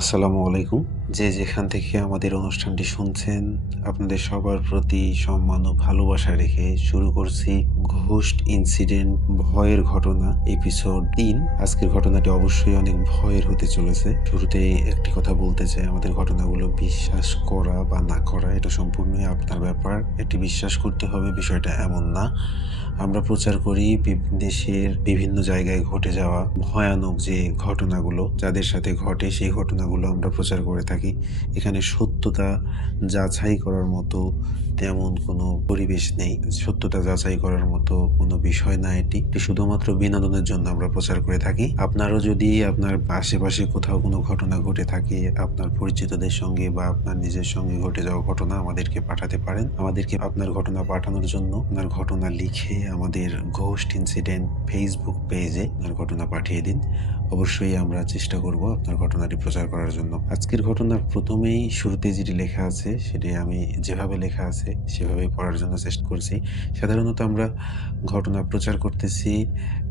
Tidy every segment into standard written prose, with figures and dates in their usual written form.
আসসালামু আলাইকুম। যে যেখান থেকে আমাদের অনুষ্ঠানটি শুনছেন, আপনাদের সবার প্রতি সম্মান ও ভালোবাসা রেখে শুরু করছি ঘোস্ট ইনসিডেন্ট ভয়ের ঘটনা এপিসোড ৩। আজকের ঘটনাটি অবশ্যই অনেক ভয়ের হতে চলেছে। শুরুতেই একটি কথা বলতে চাই, আমাদের ঘটনাগুলো বিশ্বাস করা বা না করা এটা সম্পূর্ণই আপনার ব্যাপার। এটি বিশ্বাস করতে হবে বিষয়টা এমন না। আমরা প্রচার করি দেশের বিভিন্ন জায়গায় ঘটে যাওয়া ভয়ানক যে ঘটনাগুলো যাদের সাথে ঘটে সেই ঘটনাগুলো আমরা প্রচার করে থাকি। এখানে সত্যতা যাচাই করার মতো তেমন কোনো পরিবেশ নেই। সত্যতা যাচাই করার মতো কোনো বিষয় না এটি। এটি শুধুমাত্র বিনোদনের জন্য আমরা প্রচার করে থাকি। আপনারও যদি আপনার আশেপাশে কোথাও কোনো ঘটনা ঘটে থাকে, আপনার পরিচিতদের সঙ্গে বা আপনার নিজের সঙ্গে ঘটে যাওয়া ঘটনা আমাদেরকে পাঠাতে পারেন। আমাদেরকে আপনার ঘটনা পাঠানোর জন্য আপনার ঘটনা লিখে আমাদের ঘোস্ট ইনসিডেন্ট ফেসবুক পেজে আপনার ঘটনা পাঠিয়ে দিন। অবশ্যই আমরা চেষ্টা করব আপনার ঘটনাটি প্রচার করার জন্য। আজকের ঘটনার প্রথমেই শুরুতে যেটি লেখা আছে সেটি আমি যেভাবে লেখা আছে সেভাবেই পড়ার জন্য চেষ্টা করছি। সাধারণত আমরা ঘটনা প্রচার করতেছি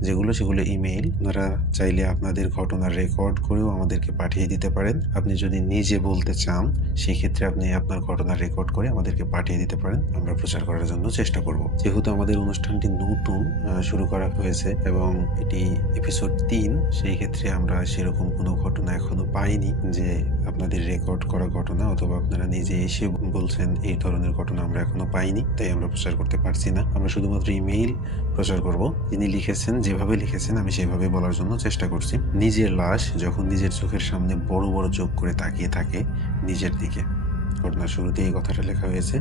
সেগুলো ইমেইল। আপনারা চাইলে আপনাদের ঘটনা রেকর্ড করেও আমাদেরকে পাঠিয়ে দিতে পারেন। আপনি যদি নিজে বলতে চান সেক্ষেত্রে আপনি আপনার ঘটনা রেকর্ড করে আমাদেরকে পাঠিয়ে দিতে পারেন। আমরা প্রচার করার জন্য চেষ্টা করব। যেহেতু আমাদের অনুষ্ঠানটি নতুন শুরু করা হয়েছে এবং এটি এপিসোড ৩, সেই ক্ষেত্রে আমরা সেরকম কোনো ঘটনা এখনো পাইনি যে আপনাদের রেকর্ড করা ঘটনা অথবা আপনারা নিজে এসে বলছেন এই ধরনের ঘটনা আমরা এখনো পাইনি, তাই আমরা প্রচার করতে পারছি না। আমরা শুধুমাত্র ইমেইল প্রচার করব। যিনি লিখেছেন যেভাবে লিখেছেন আমি সেভাবে বলার জন্য চেষ্টা করছি। নিজের লাশ যখন নিজের চোখের সামনে বড় বড় চোখ করে তাকিয়ে থাকে নিজের দিকে। ঘটনার শুরুতে এই কথাটা লেখা হয়েছে।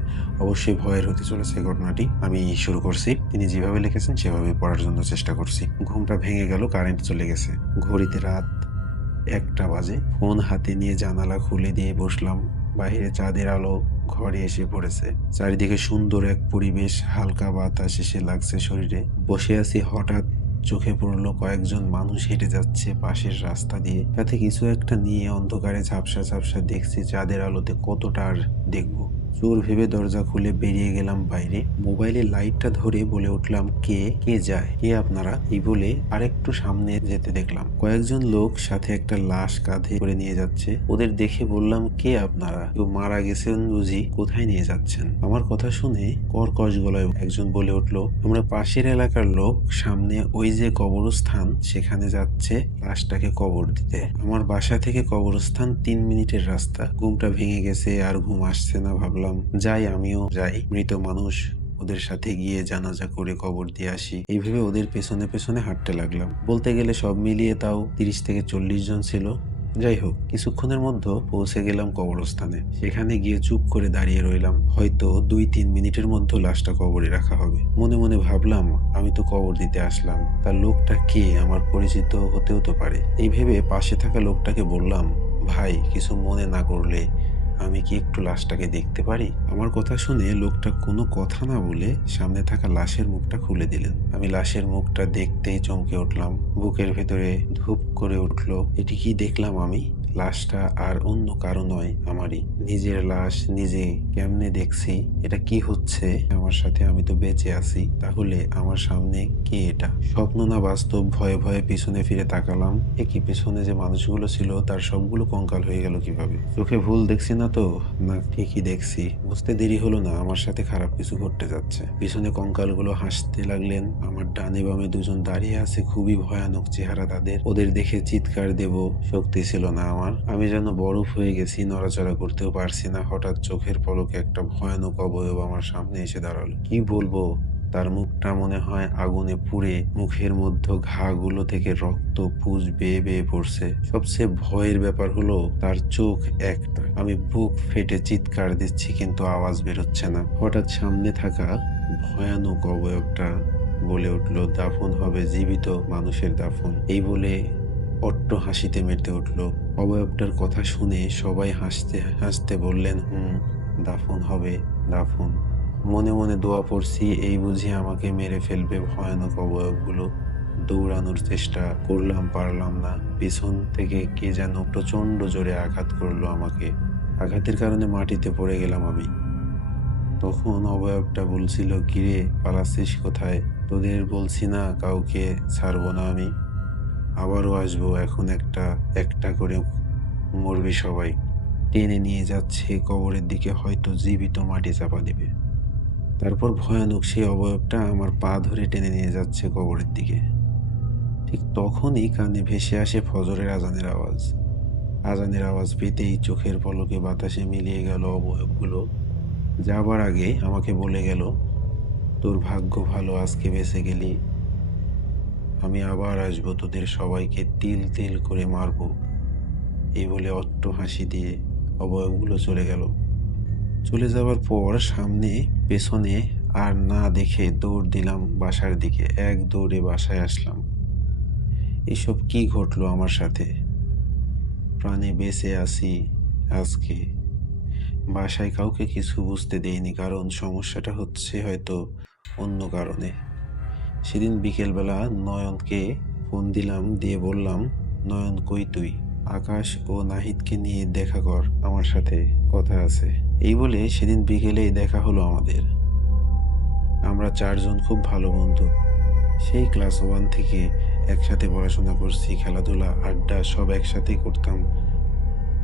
অবশ্যই ভয়ের হতে চলেছে এই ঘটনাটি। আমি শুরু করছি। তিনি যেভাবে লিখেছেন সেভাবে পড়ার জন্য চেষ্টা করছি। ঘুমটা ভেঙে গেল, কারেন্ট চলে গেছে। ঘড়িতে রাত ১টা বাজে। ফোন হাতে নিয়ে জানালা খুলে দিয়ে বসলাম। বাইরে চাঁদের আলো ঘরে এসে পড়েছে। চারিদিকে সুন্দর এক পরিবেশ, হালকা বাতাস এসে লাগছে শরীরে। বসে আছি, হঠাৎ চোখে পড়লো কয়েকজন মানুষ হেঁটে যাচ্ছে পাশের রাস্তা দিয়ে। সাথে কিছু একটা নিয়ে অন্ধকারে ঝাপসা ঝাপসা দেখছি। চাঁদের আলোতে কতটা আর দেখবো। চোর ভেবে দরজা খুলে বেরিয়ে গেলাম বাইরে। মোবাইলে লাইটটা ধরে বলে উঠলাম, কে কে যায়, কে আপনারা? এই বলে আরেকটু সামনে যেতে দেখলাম কয়েকজন লোক সাথে একটা লাশ কাঁধে করে নিয়ে যাচ্ছে। ওদের দেখে বললাম, কে আপনারা? কেউ মারা গেছেন বুঝি? কোথায় নিয়ে যাচ্ছেন? আমার কথা শুনে কর্কশ গলায় একজন বলে উঠলো, আমরা পাশের এলাকার লোক, সামনে ওই যে কবরস্থান সেখানে যাচ্ছে লাশটাকে কবর দিতে। আমার বাসা থেকে কবরস্থান ৩ মিনিটের রাস্তা। ঘুমটা ভেঙে গেছে, আর ঘুম আসছে না। ভাবলাম যাই, আমিও যাই, মৃত মানুষ, ওদের সাথে গিয়ে জানাজা করে কবর দিয়ে আসি। এইভাবে ওদের পেছনে পেছনে হাঁটতে লাগলাম। বলতে গেলে সব মিলিয়ে তাও ৩০ থেকে ৪০ জন ছিল। যাই হোক, কিছুক্ষণের মধ্যে পৌঁছে গেলাম কবরস্থানে। সেখানে গিয়ে চুপ করে দাঁড়িয়ে রইলাম। হয়তো ২-৩ মিনিটের মধ্যে লাশটা কবরে রাখা হবে। মনে মনে ভাবলাম, আমি তো কবর দিতে আসলাম, তার লোকটা কে? আমার পরিচিত হতেও তো পারে। এই ভেবে পাশে থাকা লোকটাকে বললাম, ভাই কিছু মনে না করলে আমি কি একটু লাশটাকে দেখতে পারি? আমার কথা শুনে লোকটা কোনো কথা না বলে সামনে থাকা লাশের মুখটা খুলে দিলেন। আমি লাশের মুখটা দেখতেই চমকে উঠলাম। বুকের ভেতরে ধুপ করে উঠলো। এটি কি দেখলাম আমি? লাশটা আর অন্য কারো নয়, আমারই। নিজের লাশ নিজে কেমনে দেখছি? এটা কি হচ্ছে আমার সাথে? আমি তো বেঁচে আছি, তাহলে আমার সামনে কে এটা? স্বপ্ন না বাস্তব? ভয়ে ভয়ে পিছনে ফিরে তাকালাম। কি পেছনে যে মানুষগুলো ছিল তার সবগুলো কঙ্কাল হয়ে গেল কিভাবে? চোখে ভুল দেখছি না তো? না ঠিকই দেখছি। বুঝতে দেরি হলো না আমার সাথে খারাপ কিছু ঘটতে যাচ্ছে। পিছনে কঙ্কালগুলো হাসতে লাগলেন। আমার ডানে বামে দুজন দাঁড়িয়ে আছে, খুবই ভয়ানক চেহারা তাদের। ওদের দেখে চিৎকার দেব শক্তি ছিল না আমার। আমি যেন বরফ হয়ে গেছি, নড়াচড়া করতেও পারছি না। হঠাৎ চোখের পলকে একটা ভয়ানক অবয়ব আমার সামনে এসে দাঁড়ালো। কি বলবো, তার মুখটা মনে হয় আগুনে পুড়ে, মুখের মধ্যে ঘাগুলো থেকে রক্ত পুঁজ বেয়ে বেয়ে পড়ছে। সবচেয়ে ভয়ের ব্যাপার হলো তার চোখ একটা। আমি বুক ফেটে চিৎকার দিচ্ছি কিন্তু আওয়াজ বেরোচ্ছে না। হঠাৎ সামনে থাকা ভয়ানক অবয়বটা বলে উঠলো, দাফন হবে, জীবিত মানুষের দাফন। এই বলে অট্ট হাসিতে মেতে উঠল। অবয়বটার কথা শুনে সবাই হাসতে হাসতে বললেন, দাফন হবে, দাফন। মনে মনে দোয়া পড়ছি, এই বুঝি আমাকে মেরে ফেলবে ভয়ানক অবয়বগুলো। দৌড়ানোর চেষ্টা করলাম, পারলাম না। পিছন থেকে কে যেন প্রচন্ড জোরে আঘাত করলো আমাকে। আঘাতের কারণে মাটিতে পড়ে গেলাম আমি। তখন অবয়বটা বলছিল, কিরে পালাচ্ছিস কোথায়? তোদের বলছি না কাউকে ছাড়বো না আমি, আবারও আসবো। এখন একটা একটা করে মরবি সবাই। টেনে নিয়ে যাচ্ছে কবরের দিকে, হয়তো জীবিত মাটি চাপা দিবে। তারপর ভয়ানক সেই অবয়বটা আমার পা ধরে টেনে নিয়ে যাচ্ছে কবরের দিকে। ঠিক তখনই কানে ভেসে আসে ফজরের আজানের আওয়াজ। আজানের আওয়াজ পেতেই চোখের পলকে বাতাসে মিলিয়ে গেল অবয়বগুলো। যাবার আগে আমাকে বলে গেল, তোর ভাগ্য ভালো, আজকে বেঁচে গেলি। আমি আবার আসবো, তোদের সবাইকে তিল তিল করে মারবো। এই বলে অট্ট হাসি দিয়ে অবয়বগুলো চলে গেল। চলে যাওয়ার পর সামনে পেছনে আর না দেখে দৌড় দিলাম বাসার দিকে। এক দৌড়ে বাসায় আসলাম। এসব কি ঘটলো আমার সাথে? প্রাণে বেঁচে আছি আজকে। বাসায় কাউকে কিছু বুঝতে দেইনি, কারণ সমস্যাটা হচ্ছে হয়তো অন্য কারণে। সেদিন বিকেলবেলা নয়নকে ফোন দিলাম, দিয়ে বললাম, নয়ন কই তুই? আকাশ ও নাহিদকে নিয়ে দেখা কর, আমার সাথে কথা আছে। এই বলে সেদিন বিকেলেই দেখা হলো আমাদের। আমরা চারজন খুব ভালো বন্ধু। সেই ক্লাস 1 থেকে একসাথে পড়াশোনা করছি, খেলাধুলা আড্ডা সব একসাথেই করতাম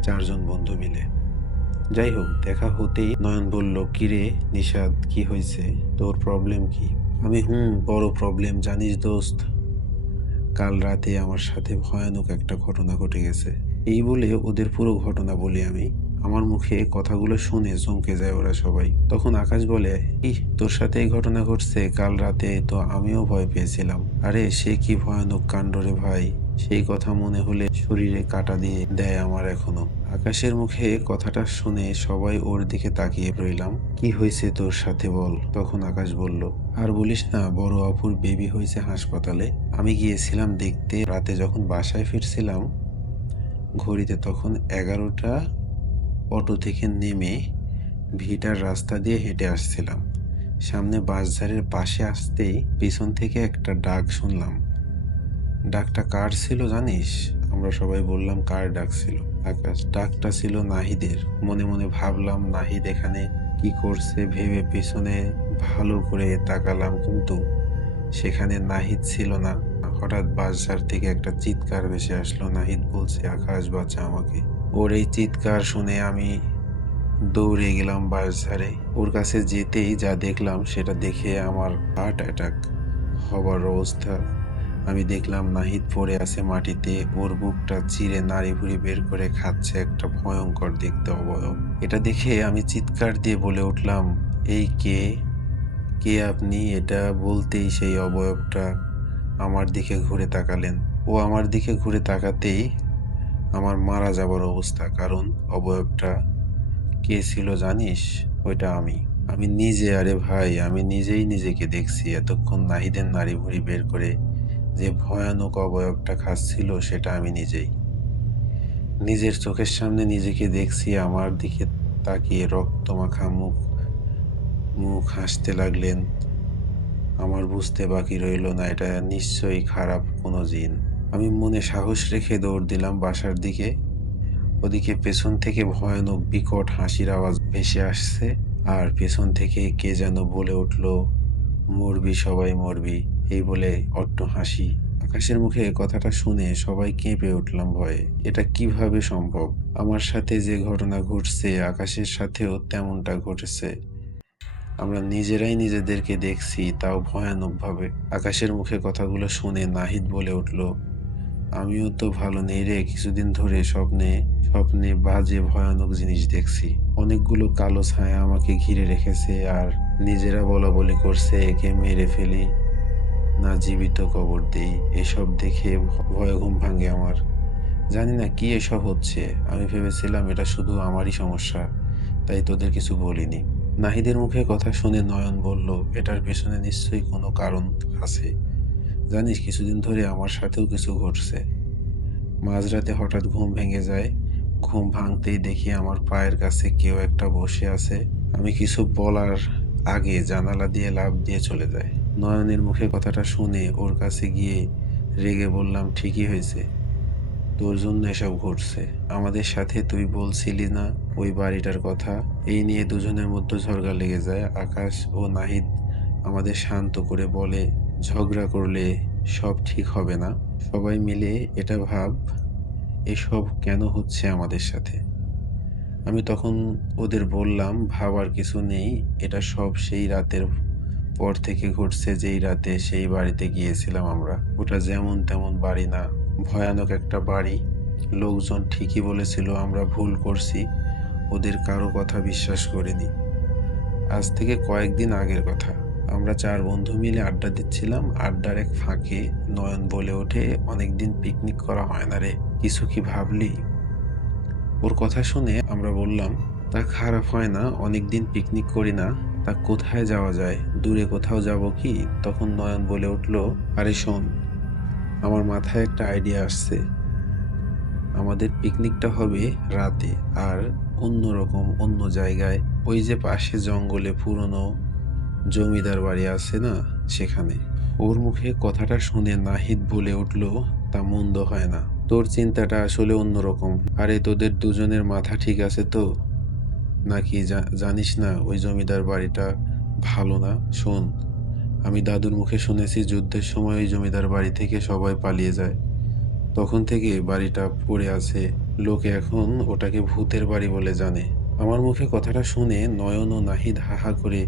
চারজন বন্ধু মিলে। যাই হোক, দেখা হতেই নয়ন বলল, কিরে নিশাদ, কি হয়েছে, তোর প্রবলেম কি? আমি বড় প্রবলেম, জানিস দোস্ত, কাল রাতে আমার সাথে ভয়ানক একটা ঘটনা ঘটে গেছে। এই বলে ওদের পুরো ঘটনা বলি আমি। আমার মুখে কথাগুলো শুনে চমকে যায় ওরা সবাই। তখন আকাশ বলে, তোর সাথে এই ঘটনা ঘটছে? কাল রাতে তো আমিও ভয় পেয়েছিলাম। আরে সে কি ভয়ানক কাণ্ড রে ভাই, সেই কথা মনে হলে শরীরে কাঁটা দিয়ে দেয় আমার এখনো। আকাশের মুখে কথাটা শুনে সবাই ওর দিকে তাকিয়ে রইলাম। কি হয়েছে তোর সাথে বল? তখন আকাশ বলল, আর বলিস না, বড় অপুর বেবি হয়েছে হাসপাতালে। আমি গিয়েছিলাম দেখতে। রাতে যখন বাসায় ফিরছিলাম, ঘড়িতে তখন 11টা। অটো থেকে নেমে ভিটার রাস্তা দিয়ে হেঁটে আসছিলাম। সামনে বাঁশঝাড়ের পাশে আসতেই পিছন থেকে একটা ডাক শুনলাম। ডাকটা কার ছিল জানিস? আমরা সবাই বললাম, কার ডাক ছিল? আকাশ, ডাকটা ছিল নাহিদের। মনে মনে ভাবলাম, নাহিদ এখানে কি করছে ভেবে পিছনে ভালো করে তাকালাম, কিন্তু সেখানে নাহিদ ছিল না। হঠাৎ বাঁশঝাড় থেকে একটা চিৎকার ভেসে আসলো। নাহিদ বলছে, আকাশ বাঁচা আমাকে। ওর এই চিৎকার শুনে আমি দৌড়ে গেলাম বাঁশঝাড়ে। ওর কাছে যেতেই যা দেখলাম সেটা দেখে আমার হার্ট অ্যাটাক হবার অবস্থা। আমি দেখলাম নাহিদ পড়ে আছে মাটিতে, ওর বুকটা চিরে নাড়িভুড়ি বের করে খাচ্ছে একটা ভয়ঙ্কর দেখতে অবয়ব। এটা দেখে আমি চিৎকার দিয়ে বলে উঠলাম, এই কে? কে আপনি? এটা বলতেই সেই অবয়বটা আমার দিকে ঘুরে তাকালেন। ও আমার দিকে ঘুরে তাকাতেই আমার মারা যাবার অবস্থা, কারণ অবয়বটা কে ছিল জানিস? ওইটা আমি। আমি নিজে, আরে ভাই, আমি নিজেই নিজেকে দেখছি। এতক্ষণ নাহিদের নাড়িভুড়ি বের করে যে ভয়ানক অবয়বটা খাচ্ছিল সেটা আমি নিজেই। নিজের চোখের সামনে নিজেকে দেখছি। আমার দিকে তাকিয়ে রক্তমাখা মুখ মুখ হাসতে লাগলেন। আমার বুঝতে বাকি রইল না, এটা নিশ্চয়ই খারাপ কোনো জিন। আমি মনে সাহস রেখে দৌড় দিলাম বাসার দিকে। ওদিকে পেছন থেকে ভয়ানক বিকট হাসির আওয়াজ ভেসে আসছে, আর পেছন থেকে কে যেন বলে উঠল, মরবি সবাই মরবি। এই বলে অট্ট হাসি। আকাশের মুখে কথাটা শুনে সবাই কেঁপে উঠলাম ভয়ে। এটা কিভাবে সম্ভব? আমার সাথে যে ঘটনা ঘটছে আকাশের সাথেও তেমনটা ঘটেছে। আমরা নিজেরাই নিজেদেরকে দেখছি, তাও ভয়ানক ভাবে। আকাশের মুখে কথাগুলো শুনে নাহিদ বলে উঠল, আমিও তো ভালো নেই রে, কিছুদিন ধরে স্বপ্নে স্বপ্নে বাজে ভয়ানক জিনিস দেখছি। অনেকগুলো কালো ছায়া আমাকে ঘিরে রেখেছে, আর নিজেরা বলা বলি করছে, একে মেরে ফেলি না জীবিত কবর দেই। এসব দেখে ভয়ে ঘুম ভাঙে আমার। জানি না কি এসব হচ্ছে। আমি ভেবেছিলাম এটা শুধু আমারই সমস্যা, তাই তোদের কিছু বলিনি। নাহিদের মুখে কথা শুনে নয়ন বলল, এটার পেছনে নিশ্চয়ই কোনো কারণ আছে। জানিস, কিছুদিন ধরে আমার সাথেও কিছু ঘটছে। মাঝরাতে হঠাৎ ঘুম ভেঙে যায়। ঘুম ভাঙতেই দেখি আমার পায়ের কাছে কেউ একটা বসে আছে। আমি কিছু বলার আগে জানালা দিয়ে লাফ দিয়ে চলে যায়। নয়নের মুখে কথাটা শুনে ওর কাছে গিয়ে রেগে বললাম, ঠিকই হয়েছে, তোর জন্য এসব ঘটছে। আমাদের সাথে তুই বলছিলি না ওই বাড়িটার কথা? এই নিয়ে দুজনের মধ্যে ঝগড়া লেগে যায়। আকাশ ও নাহিদ আমাদের শান্ত করে বলে, ঝগড়া করলে সব ঠিক হবে না। সবাই মিলে এটা ভাব, এসব কেন হচ্ছে আমাদের সাথে? আমি তখন ওদের বললাম, ভাবার কিছু নেই। এটা সব সেই রাতের পর থেকে ঘটছে যেই রাতে সেই বাড়িতে গিয়েছিলাম আমরা। ওটা যেমন তেমন বাড়ি না, ভয়ানক একটা বাড়ি। লোকজন ঠিকই বলেছিল আমরা ভুল করছি, ওদের কারো কথা বিশ্বাস করিনি। আজ থেকে কয়েকদিন আগের কথা। আমরা 4 বন্ধু মিলে আড্ডা দিচ্ছিলাম। আড্ডার এক ফাঁকে নয়ন বলে ওঠে, অনেকদিন পিকনিক করা হয় না রে, কিছু কি ভাবলি? ওর কথা শুনে আমরা বললাম, তা খারাপ হয় না, অনেকদিন পিকনিক করি না। তা কোথায় যাওয়া যায়? দূরে কোথাও যাব কি? তখন নয়ন বলে উঠল, আরে শোন, আমার মাথায় একটা আইডিয়া আসছে। আমাদের পিকনিকটা হবে রাতে, আর অন্যরকম, অন্য জায়গায়। ওই যে পাশে জঙ্গলে পুরনো জমিদার বাড়ি আছে না, সেখানে। ওর মুখে কথাটা শুনে নাহিদ বলে উঠল, তা মন্দ হয় না। তোর চিন্তাটা আসলে অন্যরকম। আরে তোদের দুজনের মাথা ঠিক আছে তো? নাকি জানিস না ওই জমিদার বাড়িটা ভালো না? শোন, আমি দাদুর মুখে শুনেছি যুদ্ধের সময় ওই জমিদার বাড়ি থেকে সবাই পালিয়ে যায়। তখন থেকে বাড়িটা পড়ে আছে। লোকে এখন ওটাকে ভূতের বাড়ি বলে জানে। আমার মুখে কথাটা শুনে নয়ন ও নাহিদ হা হা করে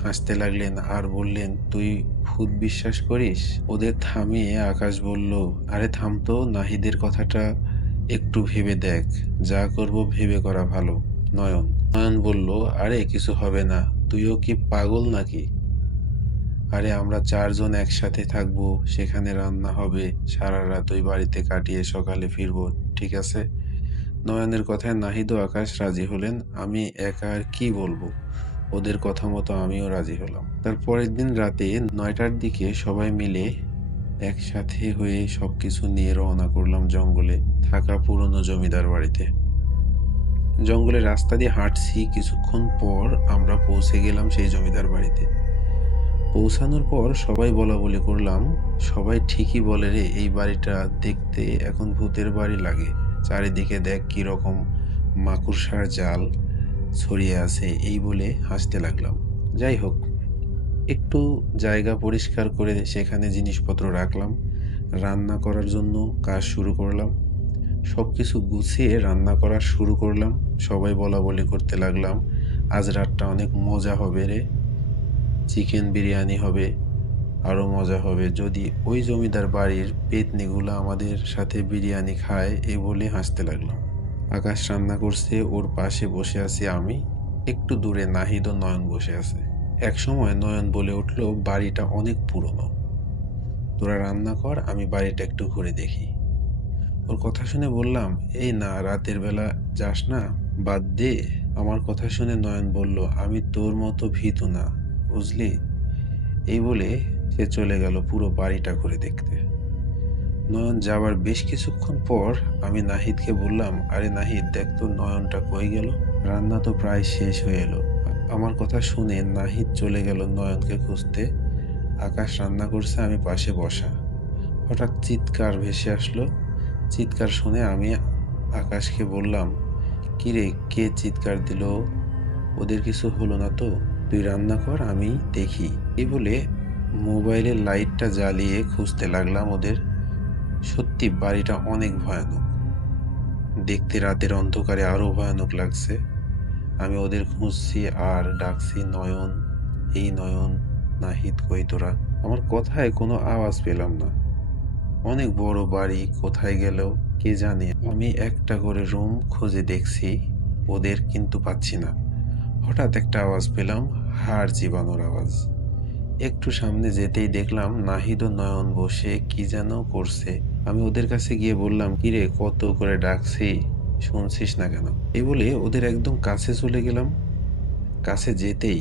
হাসতে লাগলেন আর বললেন, তুই ভূত বিশ্বাস করিস? ওদের থামিয়ে আকাশ বলল, আরে থাম তো, নাহিদের কথাটা একটু ভেবে দেখ। যা করব ভেবে করা ভালো। নয়ন বলল, আরে কিছু হবে না, তুইও কি পাগল নাকি? আরে আমরা 4 জন একসাথে থাকবো, সেখানে রান্না হবে, সারা রাত ওই বাড়িতে কাটিয়ে সকালে ফিরবো, ঠিক আছে? নয়নের কথায় নাহিদ ও আকাশ রাজি হলেন। আমি একা আর কি বলবো? ওদের কথা মতো আমিও রাজি হলাম। তার পরের দিন রাতে 9টার দিকে সবাই মিলে একসাথে হয়ে সবকিছু নিয়ে রওনা করলাম জঙ্গলে থাকা পুরনো জমিদার বাড়িতে। জঙ্গলের রাস্তা দিয়ে হাঁটছি, কিছুক্ষণ পর আমরা পৌঁছে গেলাম সেই জমিদার বাড়িতে। পৌঁছানোর পর সবাই বলাবলি করলাম, সবাই ঠিকই বলে রে, এই বাড়িটা দেখতে এখন ভূতের বাড়ি লাগে। চারিদিকে দেখ কি রকম মাকড়সার জাল ছড়িয়ে আছে, এই বলে হাসতে লাগলাম। যাই হোক, একটু জায়গা পরিষ্কার করে সেখানে জিনিসপত্র রাখলাম। রান্না করার জন্য কাজ শুরু করলাম। সবকিছু গুছিয়ে রান্না করা শুরু করলাম। সবাই বলাবলি করতে লাগলাম, আজ রাতটা অনেক মজা হবে রে, চিকেন বিরিয়ানি হবে, আরো মজা হবে যদি ওই জমিদার বাড়ির পেতনিগুলো আমাদের সাথে বিরিয়ানি খায়, এই বলে হাসতে লাগলাম। আকাশ রান্না করছে, ওর পাশে বসে আছি আমি। একটু দূরে নাহিদ ও নয়ন বসে আছে। এক সময় নয়ন বলে উঠল, বাড়িটা অনেক পুরনো, তোরা রান্না কর, আমি বাড়িটা একটু ঘুরে দেখি। ওর কথা শুনে বললাম, এই না, রাতের বেলা যাস না, বাদ দে। আমার কথা শুনে নয়ন বলল, আমি তোর মতো ভীতু না, বুঝলি? এই বলে সে চলে গেল পুরো বাড়িটা ঘুরে দেখতে। নয়ন যাবার বেশ কিছুক্ষণ পর আমি নাহিদকে বললাম, আরে নাহিদ, দেখ তো নয়নটা কই গেল? রান্না তো প্রায় শেষ হয়ে এলো। আমার কথা শুনে নাহিদ চলে গেল নয়নকে খুঁজতে। আকাশ রান্না করছে, আমি পাশে বসা। হঠাৎ চিৎকার ভেসে আসলো। চিৎকার শুনে আমি আকাশকে বললাম, কিরে, কে চিৎকার দিল? ওদের কিছু হলো না তো? তুই রান্না কর, আমি দেখি। এই বলে মোবাইলের লাইটটা জ্বালিয়ে খুঁজতে লাগলাম ওদের। সত্যি বাড়িটা অনেক ভয়ানক। দেখতে রাতের অন্ধকারে আরো ভয়ানক লাগছে। আমি ওদের খুঁজছি আর ডাকছি, নয়ন, এই নয়ন, নাহিদ কই তোরা? আমার কথায় কোনো আওয়াজ পেলাম না। অনেক বড় বাড়ি, কোথায় গেল কে জানে। আমি একটা করে রুম খুঁজে দেখছি ওদের, কিন্তু পাচ্ছি না। হঠাৎ একটা আওয়াজ পেলাম, হাড় চিবানোর আওয়াজ। একটু সামনে যেতেই দেখলাম নাহিদ ও নয়ন বসে কি যেন করছে। আমি ওদের কাছে গিয়ে বললাম, কিরে, কত করে ডাকছি, শুনছিস না কেন? এই বলে ওদের একদম কাছে চলে গেলাম। কাছে যেতেই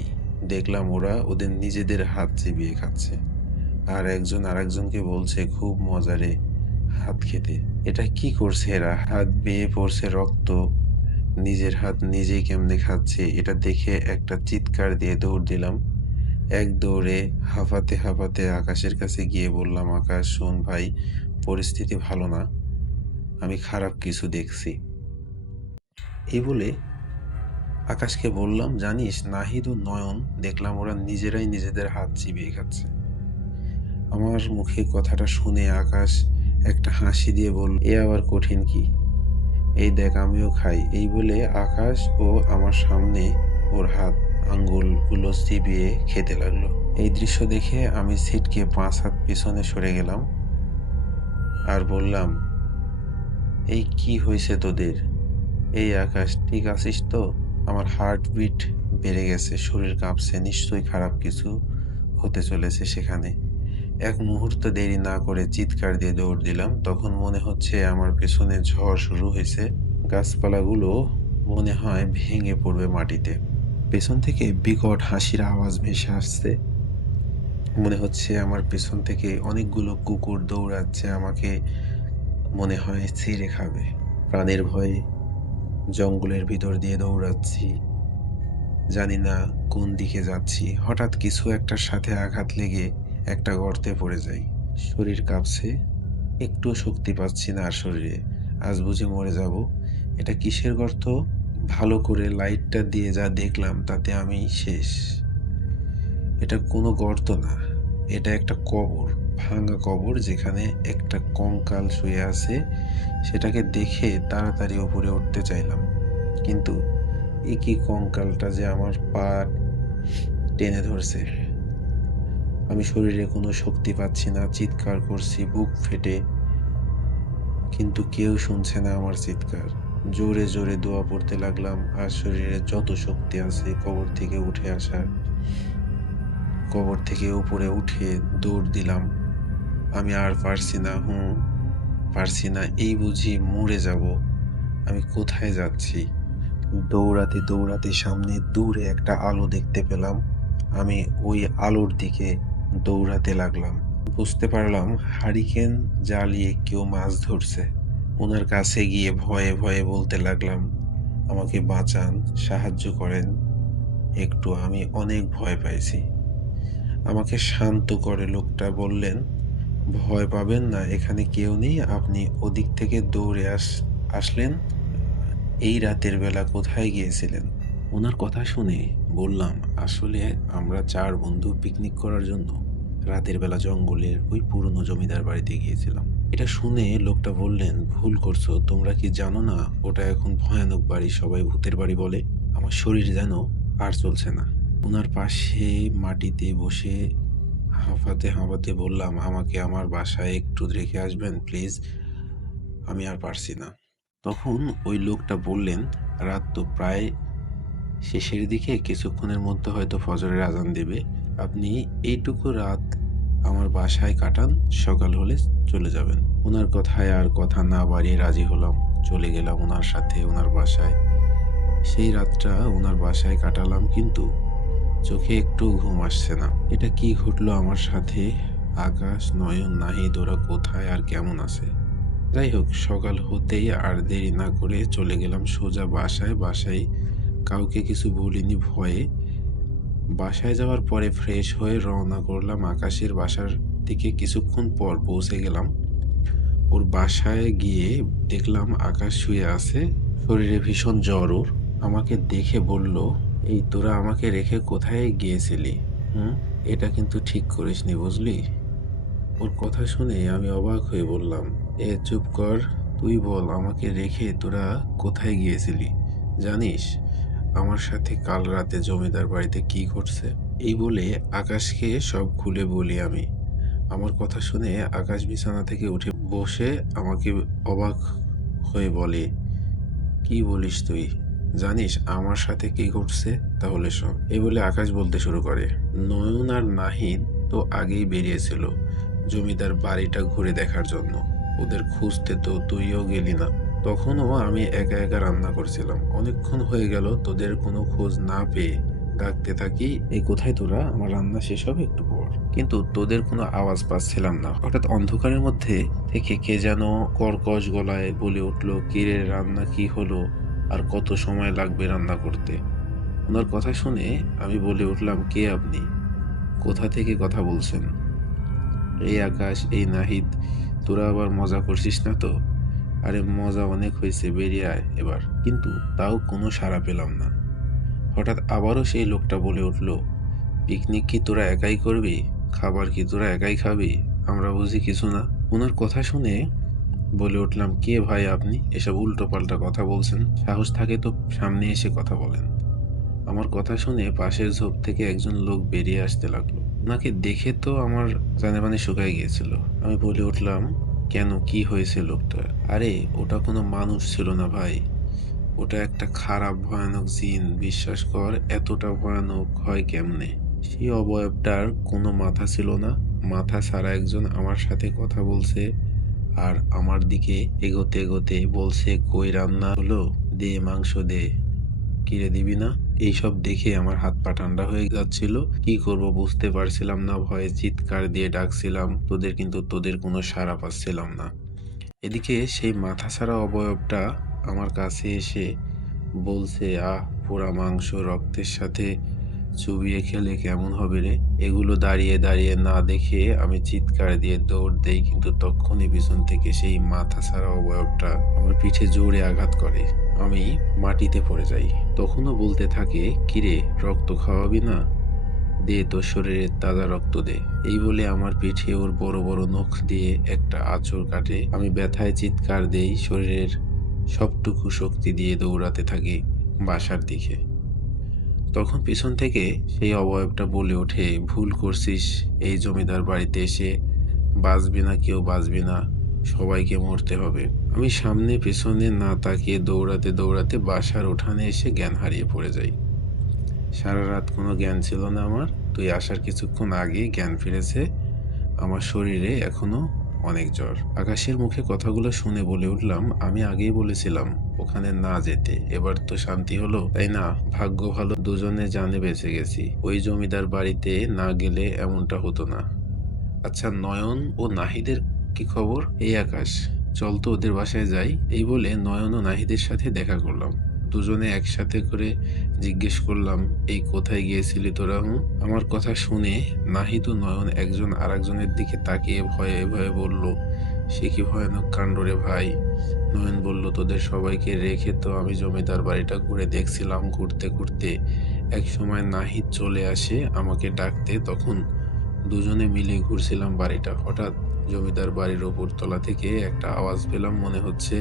দেখলাম ওরা ওদের নিজেদের হাত চিবিয়ে খাচ্ছে, আর একজন আরেকজনকে বলছে, খুব মজা রে হাত খেতে। এটা কি করছে এরা? হাত বেয়ে পড়ছে রক্ত, নিজের হাত নিজেই কেমনে খাচ্ছে, এটা দেখে একটা চিৎকার দিয়ে দৌড় দিলাম। এক দৌড়ে হাঁপাতে হাঁপাতে আকাশের কাছে গিয়ে বললাম, আকাশ শোন ভাই, পরিস্থিতি ভালো না, আমি খারাপ কিছু দেখছি। এই বলে আকাশকে বললাম, জানিস, নাহিদ ও নয়ন দেখলাম ওরা নিজেরাই নিজেদের হাত চিবিয়ে খাচ্ছে। আমার মুখে কথাটা শুনে আকাশ একটা হাসি দিয়ে বলল, এ আবার কঠিন কি? এই দেখ আমিও খাই। এই বলে আকাশ ও আমার সামনে ওর হাত আঙ্গুলগুলো চিবিয়ে খেতে লাগলো। এই দৃশ্য দেখে আমি ছিটকে ৫ হাত পেছনে সরে গেলাম আর বললাম, এই কি হয়েছে তোদের? এই আকাশ ঠিক আছিস তো? আমার হার্টবিট বেড়ে গেছে, শরীর কাঁপছে, নিশ্চয়ই খারাপ কিছু হতে চলেছে সেখানে। এক মুহূর্ত দেরি না করে চিৎকার দিয়ে দৌড় দিলাম। তখন মনে হচ্ছে আমার পেছনে ঝড় শুরু হয়েছে। গাছপালাগুলো মনে হয় ভেঙে পড়বে মাটিতে। পেছন থেকে বিকট হাসির আওয়াজ ভেসে আসছে। মনে হচ্ছে আমার পেছন থেকে অনেকগুলো কুকুর দৌড়াচ্ছে, আমাকে মনে হয় ছিঁড়ে খাবে। প্রাণের ভয়ে জঙ্গলের ভিতর দিয়ে দৌড়াচ্ছি। জানি না কোন দিকে যাচ্ছি। হঠাৎ কিছু একটার সাথে আঘাত লেগে একটা গর্তে পড়ে যাই। শরীর কাঁপছে, একটুও শক্তি পাচ্ছি না আর শরীরে। আজ বুঝি মরে যাব। এটা কিসের গর্ত? ভালো করে লাইটটা দিয়ে যা দেখলাম তাতে আমি শেষ। এটা কোনো গর্ত না, এটা একটা কবর, ভাঙা কবর যেখানে একটা কঙ্কাল শুয়ে আছে। সেটাকে দেখে তাড়াতাড়ি উপরে উঠতে চাইলাম, কিন্তু এ কি, কঙ্কালটা যে আমার পা টেনে ধরছে। আমি শরীরে কোনো শক্তি পাচ্ছি না, চিৎকার করছি বুক ফেটে, কিন্তু কেউ শুনছে না আমার চিৎকার। জোরে জোরে দোয়া পড়তে লাগলাম আর শরীরে যত শক্তি আছে কবর থেকে উপরে উঠে দৌড় দিলাম। আমি আর পারছি না, পারছি না, এই বুঝি মরে যাব। আমি কোথায় যাচ্ছি? দৌড়াতে দৌড়াতে সামনে দূরে একটা আলো দেখতে পেলাম। আমি ওই আলোর দিকে দৌড়াতে লাগলাম। বুঝতে পারলাম হারিকেন জ্বালিয়ে কেউ মাছ ধরছে। ওনার কাছে গিয়ে ভয়ে ভয়ে বলতে লাগলাম, আমাকে বাঁচান, সাহায্য করেন একটু, আমি অনেক ভয় পাইছি। আমাকে শান্ত করে লোকটা বললেন, ভয় পাবেন না, এখানে কেউ নেই, আপনি ওদিক থেকে দৌড়ে আসলেন। এই রাতের বেলা কোথায় গিয়েছিলেন? ওনার কথা শুনে বললাম, আসলে আমরা ৪ বন্ধু পিকনিক করার জন্য রাতের বেলা জঙ্গলের ওই পুরনো জমিদার বাড়িতে গিয়েছিলাম। এটা শুনে লোকটা বললেন, ভুল করছো, তোমরা কি জানো না ওটা এখন ভয়ানক বাড়ি, সবাই ভূতের বাড়ি বলে। আমার শরীর যেন আর চলছে না। ওনার পাশে মাটিতে বসে হাঁপাতে হাঁপাতে বললাম, আমাকে আমার বাসায় একটু রেখে আসবেন প্লিজ, আমি আর পারছি না। তখন ওই লোকটা বললেন, রাত তো প্রায় শেষের দিকে, কিছুক্ষণের মধ্যে হয়তো ফজরের আজান দেবে। আপনি এইটুকু রাত আমার বাসায় কাটান, সকাল হলে চলে যাবেন। ওনার কথায় আর কথা না বাড়িয়ে রাজি হলাম। চলে গেলাম ওনার সাথে ওনার বাসায়। সেই রাতটা ওনার বাসায় কাটালাম, কিন্তু চোখে একটু ঘুম আসছে না। এটা কি ঘটলো আমার সাথে? আকাশ, নয়ন, নাহিদ ওরা কোথায় আর কেমন আছে? যাই হোক, সকাল হতেই আর দেরি না করে চলে গেলাম সোজা বাসায় কাউকে কিছু বলিনি ভয়ে। বাসায় যাওয়ার পরে ফ্রেশ হয়ে রওনা করলাম আকাশের বাসার দিকে। কিছুক্ষণ পর পৌঁছে গেলাম ওর বাসায়। গিয়ে দেখলাম আকাশ শুয়ে আছে, শরীরে ভীষণ জ্বর ওর। আমাকে দেখে বলল, এই তোরা আমাকে রেখে কোথায় গিয়েছিলি? এটা কিন্তু ঠিক করিসনি, বুঝলি? ওর কথা শুনে আমি অবাক হয়ে বললাম, চুপ কর, তুই বল, আমাকে রেখে তোরা কোথায় গিয়েছিলি? জানিস আমার সাথে কাল রাতে জমিদার বাড়িতে কি ঘটছে? এই বলে আকাশকে সব খুলে বলি আমি। আমার কথা শুনে আকাশ বিছানা থেকে উঠে বসে আমাকে অবাক হয়ে বলে, কি বলিস তুই? জানিস আমার সাথে কি ঘটছে? তাহলে শোন। এই বলে আকাশ বলতে শুরু করে, নয়ন আর নাহিদ তো আগেই বেরিয়েছিল জমিদার বাড়িটা ঘুরে দেখার জন্য। ওদের খুঁজতে তো তুইও গেলি না। তখনও আমি একা একা রান্না করছিলাম। অনেকক্ষণ হয়ে গেল তোদের কোনো খোঁজ না পেয়ে ডাকতে থাকি, এই কোথায় তোরা, আমার রান্না শেষ হবে একটু পর। কিন্তু তোদের কোনো আওয়াজ পাচ্ছিলাম না। হঠাৎ অন্ধকারের মধ্যে থেকে কে যেন কর্কশ গলায় বলে উঠল, কিরে, রান্না কি হলো? আর কত সময় লাগবে রান্না করতে? ওনার কথা শুনে আমি বলে উঠলাম, কে আপনি? কোথা থেকে কথা বলছেন? এই আকাশ, এই নাহিদ, তোরা আবার মজা করছিস না তো? আরে মজা অনেক হয়েছে, বেরিয়ে আয় এবার। কিন্তু তাও কোনো সাড়া পেলাম না। হঠাৎ আবারও সেই লোকটা বলে উঠল, পিকনিক কি তোরা একাই করবি? খাবার কি তোরা একাই খাবি? আমরা বুঝি কিছু না? ওনার কথা শুনে বলে উঠলাম, কে ভাই আপনি? এসব উল্টোপাল্টা কথা বলছেন, সাহস থাকে তো সামনে এসে কথা বলেন। আমার কথা শুনে পাশের ঝোপ থেকে একজন লোক বেরিয়ে আসতে লাগলো। ওনাকে দেখে তো আমার জানে মানে শুকায় গিয়েছিল। আমি বলে উঠলাম, কেন, কি হয়েছে লোকটার? আরে ওটা কোনো মানুষ ছিল না ভাই, ওটা একটা খারাপ ভয়ানক জিন। বিশ্বাস কর, এতটা ভয়ানক হয় কেমনে? সেই অবয়বটার কোনো মাথা ছিল না, মাথা ছাড়া একজন আমার সাথে কথা বলছে আর আমার দিকে এগোতে এগোতে বলছে, কই রান্না হলো, দে মাংস দে। কিরে দিবি না? এইসব দেখে আমার হাত পা ঠান্ডা হয়ে যাচ্ছিল। কি করব বুঝতে পারছিলাম না, ভয়ে চিৎকার দিয়ে ডাকছিলাম তোদের, কিন্তু তোদের কোনো সাড়া পাচ্ছিলাম না। এদিকে সেই মাথাছাড়া অবয়বটা আমার কাছে এসে বলছে, আহ, পোড়া মাংস রক্তের সাথে চুবিয়ে খেলে কেমন হবে রে? এগুলো দাঁড়িয়ে দাঁড়িয়ে না দেখে আমি চিৎকার দিয়ে দৌড় দেই, কিন্তু তক্ষুনি পিছন থেকে সেই মাথাছাড়া অবয়বটা আমার পিঠে জোরে আঘাত করে। আমি মাটিতে পড়ে যাই। তখনও বলতে থাকে, কিরে, রক্ত খাওয়াবি না? দে, তোর শরীরের তাজা রক্ত দে। এই বলে আমার পিঠে ওর বড় বড় নখ দিয়ে একটা আঁচড় কাটে। আমি ব্যথায় চিৎকার দেই, শরীরের সবটুকু শক্তি দিয়ে দৌড়াতে থাকি বাসার দিকে। তখন পিছন থেকে সেই অবয়বটা বলে ওঠে, ভুল করছিস, এই জমিদার বাড়িতে এসে বাঁচবি না, কেউ বাঁচবি না, সবাইকে মরতে হবে। আমি সামনে পেছনে না তাকিয়ে দৌড়াতে দৌড়াতে বাসার উঠানে এসে জ্ঞান হারিয়ে পড়ে যাই। সারা রাত কোনো জ্ঞান ছিল না আমার। তুই আসার কিছুক্ষণ আগেই জ্ঞান ফিরেছে। আমার শরীরে এখনো অনেক জ্বর। আকাশের মুখে কথাগুলো শুনে বলে উঠলাম, আমি আগেই বলেছিলাম ওখানে না যেতে। এবার তো শান্তি হলো, তাই না? ভাগ্য ভালো, দুজনে জানে বেঁচে গেছি। ওই জমিদার বাড়িতে না গেলে এমনটা হতো না। আচ্ছা, নয়ন ও নাহিদের কি খবর? এই আকাশ, চল তো ওদের বাসায় যাই। এই বলে নয়ন ও নাহিদের সাথে দেখা করলাম। দুজনে একসাথে করে জিজ্ঞেস করলাম, এই কোথায় গিয়েছিলি তোরা? আমার কথা শুনে নাহিদ ও নয়ন একজন আরেকজনের দিকে তাকিয়ে ভয়ে ভয়ে বলল, সে কি ভয়ানক কাণ্ড রে ভাই। নয়ন বলল, তোদের সবাইকে রেখে তো আমি জমিদার বাড়িটা ঘুরে দেখছিলাম। ঘুরতে ঘুরতে এক সময় নাহিদ চলে আসে আমাকে ডাকতে। তখন দুজনে মিলে ঘুরছিলাম বাড়িটা। হঠাৎ জমিদার বাড়ির ওপর তলা থেকে একটা আওয়াজ পেলাম, মনে হচ্ছে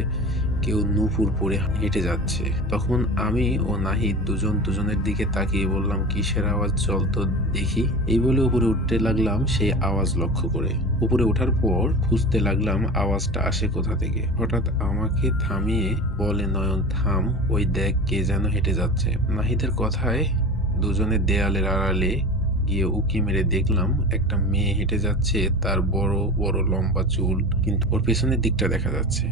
কেউ নূপুর পরে হেঁটে যাচ্ছে। তখন আমি ও নাহিদ দুজন দুজনের দিকে তাকিয়ে বললাম, কিসের আওয়াজ, চল তো দেখি। এই বলে উপরে উঠতে লাগলাম সেই আওয়াজ লক্ষ্য করে। উপরে ওঠার পর খুঁজতে লাগলাম আওয়াজটা আসে কোথা থেকে। হঠাৎ আমাকে থামিয়ে বলে, নয়ন থাম, ওই দেখ কে যেন হেঁটে যাচ্ছে। নাহিদের কথায় দুজনের দেয়ালের আড়ালে গিয়ে উকি মেরে দেখলাম একটা মেয়ে হেঁটে যাচ্ছে। তার বড় বড় লম্বা চুল, কিন্তু ওর পেছনের দিকটা দেখা যাচ্ছে,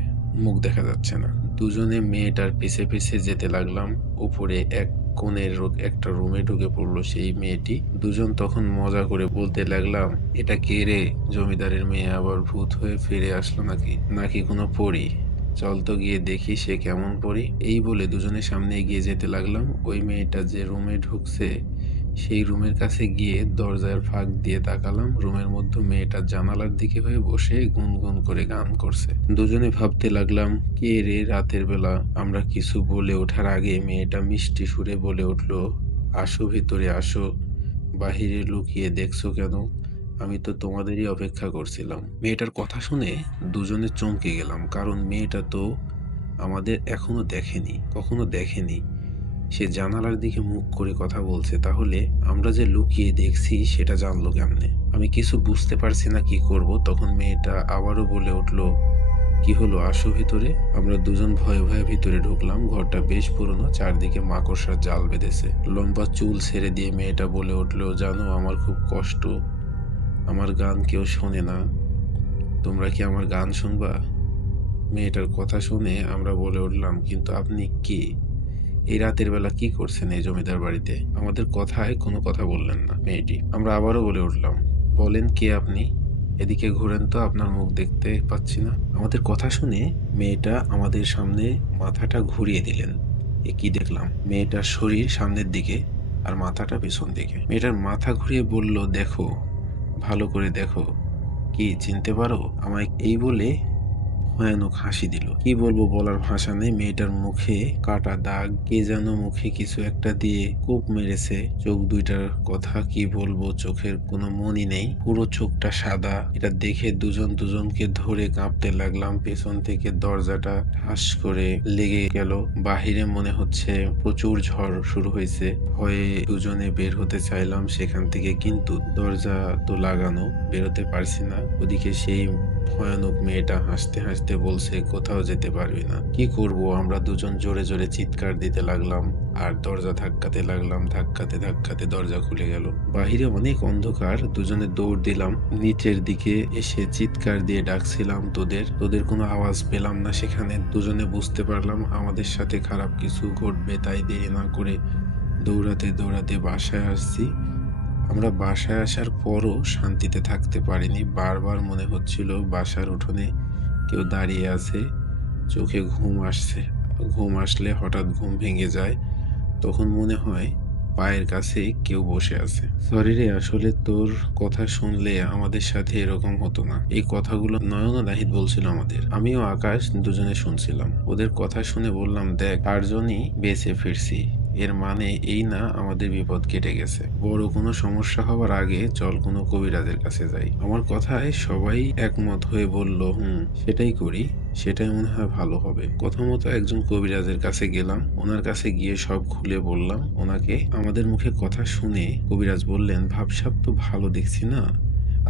মুখ দেখা যাচ্ছে না। দুজনে মেয়েটার পিছে পিছে যেতে লাগলাম। উপরে এক কোণের একটা রুমে ঢুকে পড়লো সেই মেয়েটি। দুজন তখন মজা করে বলতে লাগলাম, এটা কে রে? জমিদারের মেয়ে আবার ভূত হয়ে ফিরে আসলো নাকি, নাকি কোনো পরী? চল তো গিয়ে দেখি সে কেমন পরী। এই বলে দুজনের সামনে এগিয়ে যেতে লাগলাম। ওই মেয়েটা যে রুমে ঢুকছে সেই রুমের কাছে গিয়ে দরজার ফাঁক দিয়ে তাকালাম। রুমের মধ্যে মেয়েটা জানালার দিকে হয়ে বসে গুনগুন করে গান করছে। দুজনে ভাবতে লাগলাম, কে রে রাতের বেলা? আমরা কিছু বলে ওঠার আগে মেয়েটা মিষ্টি সুরে বলে উঠল, আসো ভিতরে আসো, বাহিরে লুকিয়ে দেখছো কেন? আমি তো তোমাদেরই অপেক্ষা করছিলাম। মেয়েটার কথা শুনে দুজনে চমকে গেলাম, কারণ মেয়েটা তো আমাদের এখনো দেখেনি, কখনো দেখেনি। সে জানালার দিকে মুখ করে কথা বলছে, তাহলে আমরা যে লুকিয়ে দেখছি সেটা জানলো কেমনে? আমি কিছু বুঝতে পারছি না কি করব। তখন মেয়েটা আবারও বলে উঠল, কি হলো, আসো ভিতরে। আমরা দুজন ভয়ে ভয়ে ভিতরে ঢুকলাম। ঘরটা বেশ পুরনো, চারদিকে মাকড়সার জাল বেঁধেছে। লম্বা চুল ছেড়ে দিয়ে মেয়েটা বলে উঠল, জানো আমার খুব কষ্ট, আমার গান কেউ শোনে না, তোমরা কি আমার গান শুনবা? মেয়েটার কথা শুনে আমরা বলে উঠলাম, কিন্তু আপনি কে? এই রাতের বেলা কি করছেন এই জমিদার বাড়িতে? আমাদের কথায় কোনো কথা বললেন না মেয়েটি। আমরা আবারও বলে উঠলাম, বলেন কে আপনি? এদিকে ঘুরেন তো, আপনার মুখ দেখতে পাচ্ছি না। আমাদের কথা শুনে মেয়েটা আমাদের সামনে মাথাটা ঘুরিয়ে দিলেন। এ কি দেখলাম, মেয়েটার শরীর সামনের দিকে আর মাথাটা পেছন দিকে। মেয়েটার মাথা ঘুরিয়ে বলল, দেখো, ভালো করে দেখো, কি চিনতে পারো আমায়? এই বলে ভয়ানক হাসি দিল। কি বলবো বলার ভাষা নেই। মেয়েটার মুখে কাটা দাগ, কে যেন মুখে কিছু একটা দিয়ে কোপ মেরেছে। চোখ দুইটার কথা কি বলবো, চোখের কোনো মনই নেই, পুরো চোখটা সাদা। এটা দেখে দুজনকে ধরে কাঁপতে লাগলাম। পেছন থেকে দরজাটা ঠাস করে লেগে গেল। বাহিরে মনে হচ্ছে প্রচুর ঝড় শুরু হয়েছে। ভয়ে দুজনে বের হতে চাইলাম সেখান থেকে, কিন্তু দরজা তো লাগানো, বেরোতে পারছি না। ওদিকে সেই ভয়ানক মেয়েটা হাসতে হাসতে বলছে কোথাও যেতে পারবি না। কি করব, আমরা দুজন জোরে জোরে চিৎকার দিতে লাগলাম আর দরজা ধাক্কাতে লাগলাম। ধাক্কাতে দরজা খুলে গেল। বাহিরে অনেক অন্ধকার। দুজনে দৌড় দিলাম। নিচের দিকে এসে চিৎকার দিয়ে ডাকছিলাম তোদের কোনো আওয়াজ পেলাম না। সেখানে দুজনে বুঝতে পারলাম আমাদের সাথে খারাপ কিছু ঘটবে, তাই দেরি না করে দৌড়াতে বাসায় আসছি। আমরা বাসায় আসার পরও শান্তিতে থাকতে পারিনি। বারবার মনে হচ্ছিল বাসার উঠোনে কেউ দাঁড়িয়ে আছে। চোখে ঘুম আসলে হঠাৎ ঘুম ভেঙে যায়। তখন মনে হয় পায়ের কাছে কেউ বসে আছে। সরি রে, আসলে তোর কথা শুনলে আমাদের সাথে এরকম হতো না। এই কথাগুলো নয়ন ও নাহিদ বলছিল আমাদের। আমিও আকাশ দুজনে শুনছিলাম। ওদের কথা শুনে বললাম, দেখ, 4জনই বেঁচে ফিরছি, এর মানে এই না আমাদের বিপদ কেটে গেছে। বড় কোনো সমস্যা হবার আগে চল কোনো কবিরাজের কাছে যাই। আমার কথায় সবাই একমত হয়ে বলল, সেটাই করি, সেটাই মনে হয় ভালো হবে। কথা মতো একজন কবিরাজের কাছে গেলাম। ওনার কাছে গিয়ে সব খুলে বললাম ওনাকে। আমাদের মুখে কথা শুনে কবিরাজ বললেন, ভাবসাব তো ভালো দেখছি না।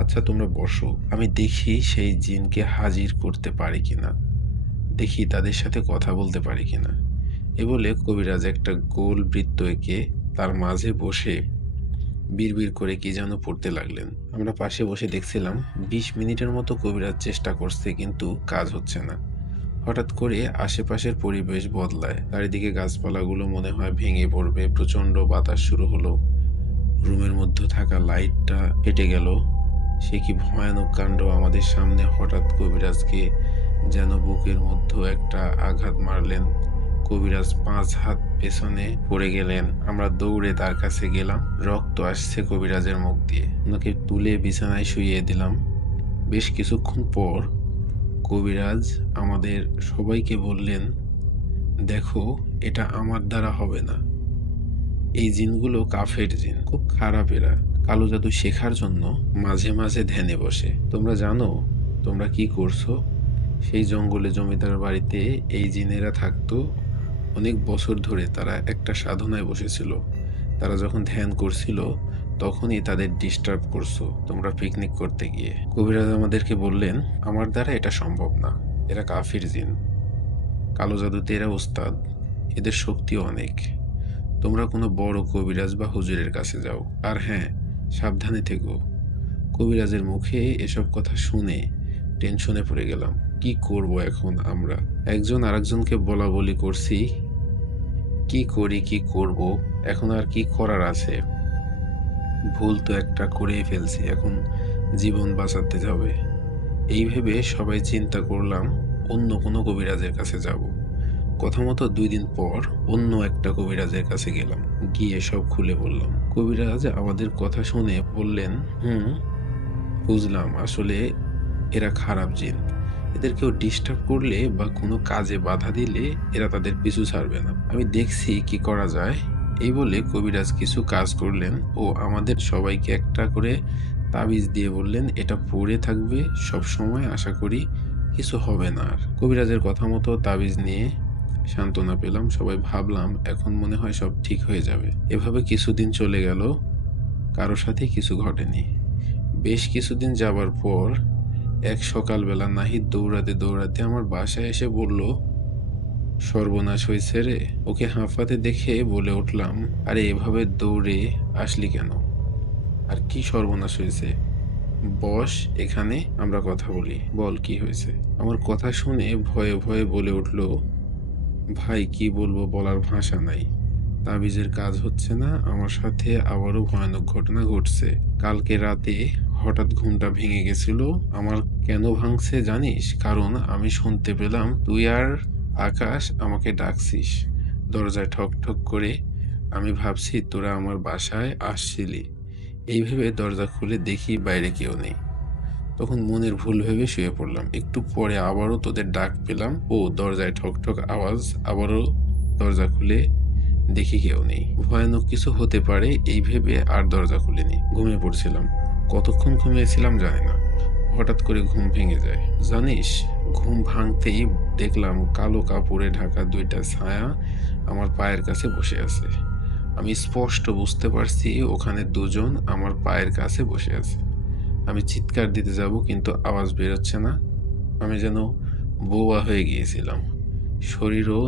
আচ্ছা তোমরা বসো, আমি দেখি সেই জিনকে হাজির করতে পারি কিনা, দেখি তাদের সাথে কথা বলতে পারি কিনা। এ বলে কবিরাজ একটা গোল বৃত্ত এঁকে তার মাঝে বসে বিড়বিড় করে কি যেন পড়তে লাগলেন। আমরা পাশে বসে দেখছিলাম। 20 মিনিটের মতো কবিরাজ চেষ্টা করছে, কিন্তু কাজ হচ্ছে না। হঠাৎ করে আশেপাশের পরিবেশ বদলায়। চারিদিকে গাছপালাগুলো মনে হয় ভেঙে পড়বে। প্রচন্ড বাতাস শুরু হলো। রুমের মধ্যে থাকা লাইটটা ফেটে গেল। সে কি ভয়ানক কাণ্ড! আমাদের সামনে হঠাৎ কবিরাজকে যেন বুকের মধ্যে একটা আঘাত মারলেন। কবিরাজ 5 হাত পেছনে পড়ে গেলেন। আমরা দৌড়ে তার কাছে গেলাম। রক্ত আসছে কবিরাজের মুখ দিয়ে। ওনাকে তুলে বিছানায় শুইয়ে দিলাম। বেশ কিছুক্ষণ পর কবিরাজ আমাদের সবাইকে বললেন, দেখো, এটা আমার দ্বারা হবে না। এই জিনগুলো কাফের জিন, খুব খারাপ। এরা কালো জাদু শেখার জন্য মাঝে মাঝে ধ্যানে বসে। তোমরা জানো তোমরা কি করছো? সেই জঙ্গলে জমিদার বাড়িতে এই জিনেরা থাকতো। অনেক বছর ধরে তারা একটা সাধনায় বসেছিল। তারা যখন ধ্যান করছিল তখনই তাদের ডিস্টার্ব করছো তোমরা পিকনিক করতে গিয়ে। কবিরাজ আমাদেরকে বললেন, আমার দ্বারা এটা সম্ভব না। এরা কাফির জিন, কালো জাদুতে এরা ওস্তাদ, এদের শক্তিও অনেক। তোমরা কোনো বড় কবিরাজ বা হুজুরের কাছে যাও, আর হ্যাঁ, সাবধানে থেকো। কবিরাজের মুখে এসব কথা শুনে টেনশনে পড়ে গেলাম। কি করব এখন আমরা? একজন আরেকজনকে বলা বলি করছি, কি করি কি করব, এখন আর কি করার আছে? ভুল তো একটা করেই ফেলছি, এখন জীবন বাঁচাতে হবে। এই ভেবে সবাই চিন্তা করলাম অন্য কোনো কবিরাজের কাছে যাব। কথা মতো 2 দিন পর অন্য একটা কবিরাজের কাছে গেলাম। গিয়ে সব খুলে বললাম। কবিরাজ আমাদের কথা শুনে বললেন, বুঝলাম, আসলে এরা খারাপ জিন। এদের কেউ ডিস্টার্ব করলে বা কোনো কাজে বাধা দিলে এরা তাদের পিছু ছাড়বে না। আমি দেখছি কি করা যায়। এই বলে কবিরাজ কিছু কাজ করলেন ও আমাদের সবাইকে একটা করে তাবিজ দিয়ে বললেন, এটা পড়ে থাকবে সব সময়, আশা করি কিছু হবে না আর। কবিরাজের কথা মতো তাবিজ নিয়ে সান্ত্বনা পেলাম। সবাই ভাবলাম এখন মনে হয় সব ঠিক হয়ে যাবে। এভাবে কিছুদিন চলে গেল, কারো সাথে কিছু ঘটেনি। বেশ কিছুদিন যাবার পর এক সকালবেলা নাহিদ দৌড়াতে আমার বাসায় এসে বলল, সর্বনাশ হয়েছে রে। ওকে হাঁফাতে দেখে বলে উঠলাম, আরে এভাবে দৌড়ে আসলি কেন? আর কি সর্বনাশ হয়েছে? বস এখানে, আমরা কথা বলি। বল কি হয়েছে? আমার কথা শুনে ভয়ে ভয়ে বলে উঠল, ভাই কি বলবো বলার ভাষা নাই। তাবিজের কাজ হচ্ছে না। আমার সাথে আবারও ভয়ানক ঘটনা ঘটছে। কালকে রাতে হঠাৎ ঘুমটা ভেঙে গেছিল আমার। কেন ভাঙছে জানিস? কারণ আমি শুনতে পেলাম তুই আর আকাশ আমাকে ডাকছিস দরজায় ঠক ঠক করে। আমি ভাবছি তোরা আমার বাসায় আসছিলি। এই ভেবে দরজা খুলে দেখি বাইরে কেউ নেই। তখন মনের ভুল ভেবে শুয়ে পড়লাম। একটু পরে আবারও তোদের ডাক পেলাম। ও দরজায় ঠক আওয়াজ। আবারও দরজা খুলে দেখি কেউ নেই। ভয়ানক কিছু হতে পারে এই ভেবে আর দরজা খুলিনি। ঘুমিয়ে পড়ছিলাম। কতক্ষণ ঘুমিয়েছিলাম জানি না। হঠাৎ করে ঘুম ভেঙে যায়। জানিস, ঘুম ভাঙতেই দেখলাম কালো কাপড়ে ঢাকা দুইটা ছায়া আমার পায়ের কাছে বসে আছে। আমি স্পষ্ট বুঝতে পারছি ওখানে দুজন আমার পায়ের কাছে বসে আছে। আমি চিৎকার দিতে যাব কিন্তু আওয়াজ বেরোচ্ছে না। আমি যেন বোবা হয়ে গিয়েছিলাম। শরীরও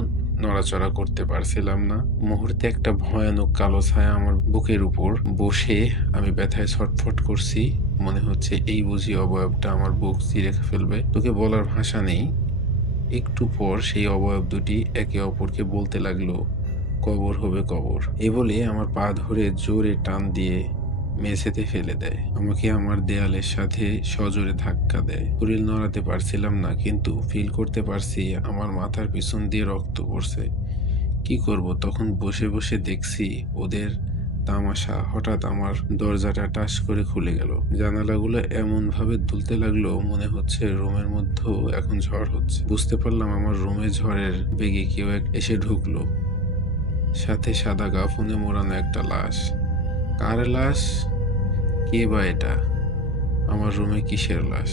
নড়াচড়া করতে পারছিলাম না। মুহূর্তে একটা ভয়ানক কালো ছায়া আমার বুকের উপর বসে আমি ব্যথায় ছটফট করছি। মনে হচ্ছে এই বুঝি অবয়বটা আমার বুক চিরে ফেলবে। তোকে বলার ভাষা নেই। একটু পর সেই অবয়ব দুটি একে অপরকে বলতে লাগলো, কবর হবে কবর। এ বলে আমার পা ধরে জোরে টান দিয়ে মেঝেতে ফেলে দেয়। আমাকে আমার দেয়ালের সাথে সজোরে ধাক্কা দেয়। শরীর নড়াতে পারছিলাম না, কিন্তু ফিল করতে পারছি আমার মাথার পিছন দিয়ে রক্ত পড়ছে। কি করব? তখন বসে বসে দেখছি ওদের তামাশা। হঠাৎ আমার দরজাটা টাস করে খুলে গেল। জানালাগুলো এমন ভাবে দুলতে লাগলো মনে হচ্ছে রুমের মধ্যেও এখন ঝড় হচ্ছে। বুঝতে পারলাম আমার রুমে ঝড়ের বেগে কেউ এসে ঢুকলো। সাথে সাদা কাফনে মোড়ানো একটা লাশ। কার লাশ? কে বা এটা? আমার রুমে কিসের লাশ?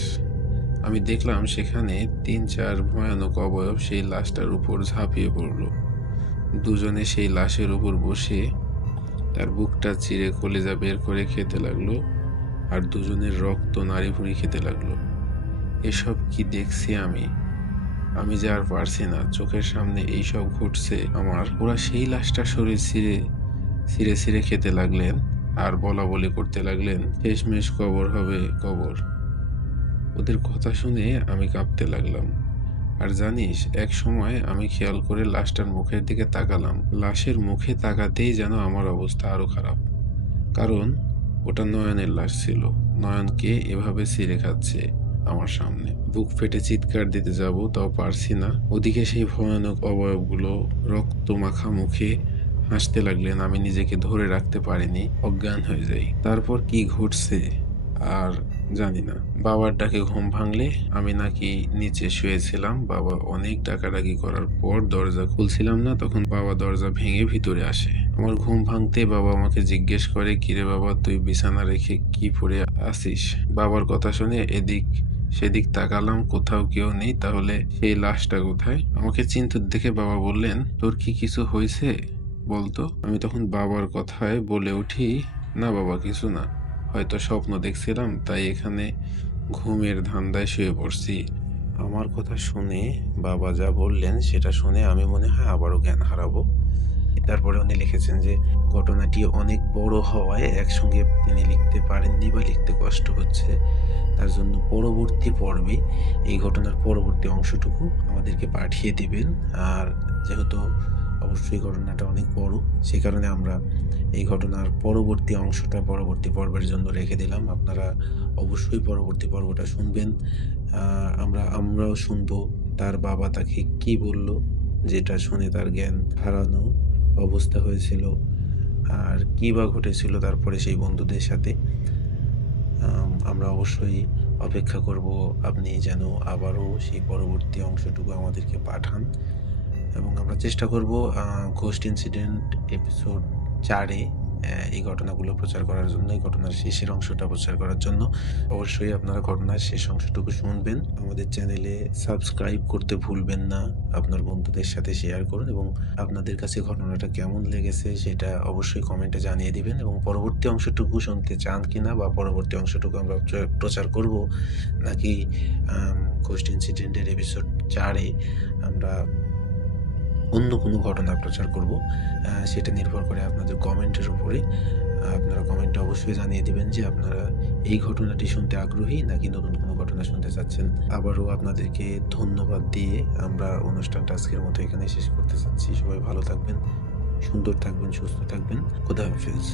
আমি দেখলাম সেখানে ৩-৪ ভয়ানক অবয়ব সেই লাশটার উপর ঝাঁপিয়ে পড়ল। দুজনে সেই লাশের উপর বসে তার বুকটা চিরে কলিজা বের করে খেতে লাগলো, আর দুজনের রক্ত নাড়ি-ভুড়ি খেতে লাগলো। এসব কি দেখছি আমি? আমি যে আর পারছি না। চোখের সামনে এইসব ঘটছে আমার। ওরা সেই লাশটা শরীর ছিঁড়ে খেতে লাগলেন আর বলাবলি করতে লাগলেন, শেষমেশ কবর হবে কবর। ওদের কথা শুনে আমি কাঁপতে লাগলাম। আর জানিস, এক সময় আমি খেয়াল করে লাশটার মুখের দিকে তাকালাম। লাশের মুখে তাকাতেই যেন আমার অবস্থা আরো খারাপ। কারণ ওটা নয়নের লাশ ছিল। নয়নকে এভাবে ছিঁড়ে খাচ্ছে আমার সামনে। বুক ফেটে চিৎকার দিতে যাব, তাও পারছি না। ওদিকে সেই ভয়ানক অবয়বগুলো রক্ত মাখা মুখে হাসতে লাগলেন। আমি নিজেকে ধরে রাখতে পারিনি, অজ্ঞান হয়ে যাই। তারপর কি ঘটছে আর জানি না। বাবার ডাকে ঘুম ভাঙলে আমি নাকি নিচে শুয়েছিলাম। বাবা অনেক ডাকাডাকি করার পর দরজা খুলছিলাম না, তখন বাবা দরজা ভেঙে ভিতরে আসে। আমার ঘুম ভাঙতে বাবা আমাকে জিজ্ঞেস করে, কিরে বাবা, তুই বিছানা রেখে কি পড়ে আছিস? বাবার কথা শুনে এদিক সেদিক তাকালাম, কোথাও কেউ নেই। তাহলে সেই লাশটা কোথায়? আমাকে চিন্তিত দেখে বাবা বললেন, তোর কি কিছু হয়েছে বলতো? আমি তখন বাবার কথায় বলে উঠি, না বাবা, কিছু না, হয়তো স্বপ্ন দেখছিলাম, তাই এখানে ঘুমের ধান্দায় শুয়ে পড়ছি। আমার কথা শুনে বাবা যা বললেন সেটা শুনে আমি মনে হয় আবারও জ্ঞান হারাবো। তারপরে উনি লিখেছেন যে ঘটনাটি অনেক বড় হওয়ায় একসঙ্গে তিনি লিখতে পারেননি বা লিখতে কষ্ট হচ্ছে। তার জন্য পরবর্তী পর্বে এই ঘটনার পরবর্তী অংশটুকু আমাদেরকে পাঠিয়ে দিবেন। আর যেহেতু অবশ্যই ঘটনাটা অনেক বড়, সে কারণে আমরা এই ঘটনার পরবর্তী অংশটা পরবর্তী পর্বের জন্য রেখে দিলাম। আপনারা অবশ্যই পরবর্তী পর্বটা শুনবেন। আমরাও শুনবো তার বাবা তাকে কি বলল, যেটা শুনে তার জ্ঞান হারানো অবস্থা হয়েছিল, আর কি বা ঘটেছিল তারপরে সেই বন্ধুদের সাথে। আমরা অবশ্যই অপেক্ষা করব আপনি যেন আবারও সেই পরবর্তী অংশটুকু আমাদেরকে পাঠান, এবং আমরা চেষ্টা করব ঘোস্ট ইনসিডেন্ট এপিসোড 4 এ এই ঘটনাগুলো প্রচার করার জন্য, এই ঘটনার শেষের অংশটা প্রচার করার জন্য। অবশ্যই আপনারা ঘটনার শেষ অংশটুকু শুনবেন। আমাদের চ্যানেলে সাবস্ক্রাইব করতে ভুলবেন না। আপনার বন্ধুদের সাথে শেয়ার করুন, এবং আপনাদের কাছে ঘটনাটা কেমন লেগেছে সেটা অবশ্যই কমেন্টে জানিয়ে দিবেন। এবং পরবর্তী অংশটুকু শুনতে চান কিনা, বা পরবর্তী অংশটুকু আমরা প্রচার করব নাকি ঘোস্ট ইনসিডেন্টের এপিসোড 4 এ আমরা অন্য কোনো ঘটনা প্রচার করব, সেটা নির্ভর করে আপনাদের কমেন্টের উপরে। আপনারা কমেন্টে অবশ্যই জানিয়ে দিবেন যে আপনারা এই ঘটনাটি শুনতে আগ্রহী নাকি নতুন কোনো ঘটনা শুনতে চাচ্ছেন। আবারও আপনাদেরকে ধন্যবাদ দিয়ে আমরা অনুষ্ঠানটা আজকের মতো এখানেই শেষ করতে চাচ্ছি। সবাই ভালো থাকবেন, সুন্দর থাকবেন, সুস্থ থাকবেন। খোদা হাফেজ।